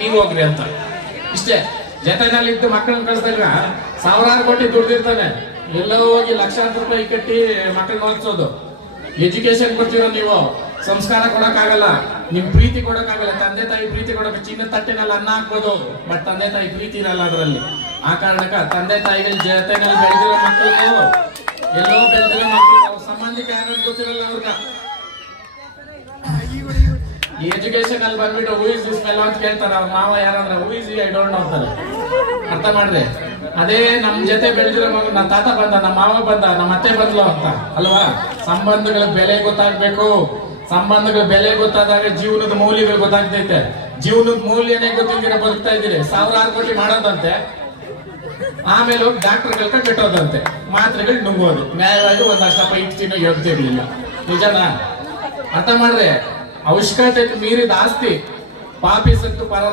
ನೀವು ಹೋಗ್ರಿ ಅಂತ ಇಷ್ಟೇ. ಜೊತೆನಲ್ಲಿದ್ದು ಮಕ್ಕಳನ್ನ ಕಳಿಸಿದಾಗ ಸಾವಿರಾರು ಕೋಟಿ ದುಡ್ದಿರ್ತಾನೆ, ಎಲ್ಲೋ ಹೋಗಿ ಲಕ್ಷಾಂತರ ರೂಪಾಯಿ ಕಟ್ಟಿ ಮಕ್ಕಳನ್ನ ಓದಿಸೋದು. ಎಜುಕೇಶನ್ ಕೊಡ್ತಿರೋ ನೀವು, ಸಂಸ್ಕಾರ ಕೊಡಕ್ಕಾಗಲ್ಲ, ನಿಮ್ ಪ್ರೀತಿ ಕೊಡಕ್ಕಾಗಲ್ಲ. ತಂದೆ ತಾಯಿ ಪ್ರೀತಿ ಕೊಡಕ್ ಚಿನ್ನ ತಟ್ಟಿನಲ್ಲಿ ಅನ್ನ ಹಾಕ್ಬೋದು, ಬಟ್ ತಂದೆ ತಾಯಿ ಪ್ರೀತಿ ಇರಲ್ಲ ಅದರಲ್ಲಿ. ಆ ಕಾರಣಕ್ಕ ತಂದೆ ತಾಯಿಗಳ ಜೊತೆನಲ್ಲಿ ಬೆಳೆದಿರೋ ಮಕ್ಕಳಿಗೂ ಎಲ್ಲೋ ಬೆಳೆದಿರೋ ಮಕ್ಕಳು ಸಂಬಂಧಿಕ ಯಾರು ಗೊತ್ತಿರಲ್ಲ ಅವ್ರಿಗ. ಈ ಎಜುಕೇಶನ್ ಅಲ್ಲಿ ಬಂದ್ಬಿಟ್ಟು ಹೂ ಇಸ್ ದಿಸ್ ಫೆಲೋ ಅಂತ ಕೇಳ್ತಾರ, ಅವ್ರ ಮಾವ ಯಾರಂದ್ರೆ who is I don't know ಅಂತಾರೆ. ಅರ್ಥ ಮಾಡ್ರಿ, ಅದೇ ನಮ್ ಜೊತೆ ಬೆಳೆದಿರೋ ಮಗ, ನನ್ನ ತಾತ ಬಂದ, ನಮ್ಮ ಮಾವ ಬಂದ, ನಮ್ಮ ಅತ್ತೆ ಬಂದ್ಲು ಅಂತ ಅಲ್ವಾ. ಸಂಬಂಧಗಳ ಬೆಲೆ ಗೊತ್ತಾಗ್ಬೇಕು. ಸಂಬಂಧಗಳ ಬೆಲೆ ಗೊತ್ತಾದಾಗ ಜೀವನದ ಮೌಲ್ಯಗಳು ಗೊತ್ತಾಗ್ತೈತೆ. ಜೀವನದ ಮೌಲ್ಯನೇ ಗೊತ್ತಿದ್ದೀರ ಬದುಕ್ತಾ ಇದ್ದೀರಿ. ಸಾವಿರಾರು ಕೋಟಿ ಮಾಡೋದಂತೆ, ಆಮೇಲೆ ಹೋಗಿ ಡಾಕ್ಟರ್ಗಳ ಕಟ್ಟೋದಂತೆ, ಮಾತ್ರೆಗಳು ನುಂಗೋದು. ನ್ಯಾಯವಾಗಿ ಒಂದಷ್ಟಪ್ಪ ಇಡ್ತೀನೋ ಯೋಗ್ತಿರ್ಲಿಲ್ಲ. ನಿಜನಾ? ಅರ್ಥ ಮಾಡ್ರಿ, ಅವಶ್ಯಕತೆ ಮೀರಿದ ಆಸ್ತಿ ಪಾಪಿಸತ್ತು ಪರರ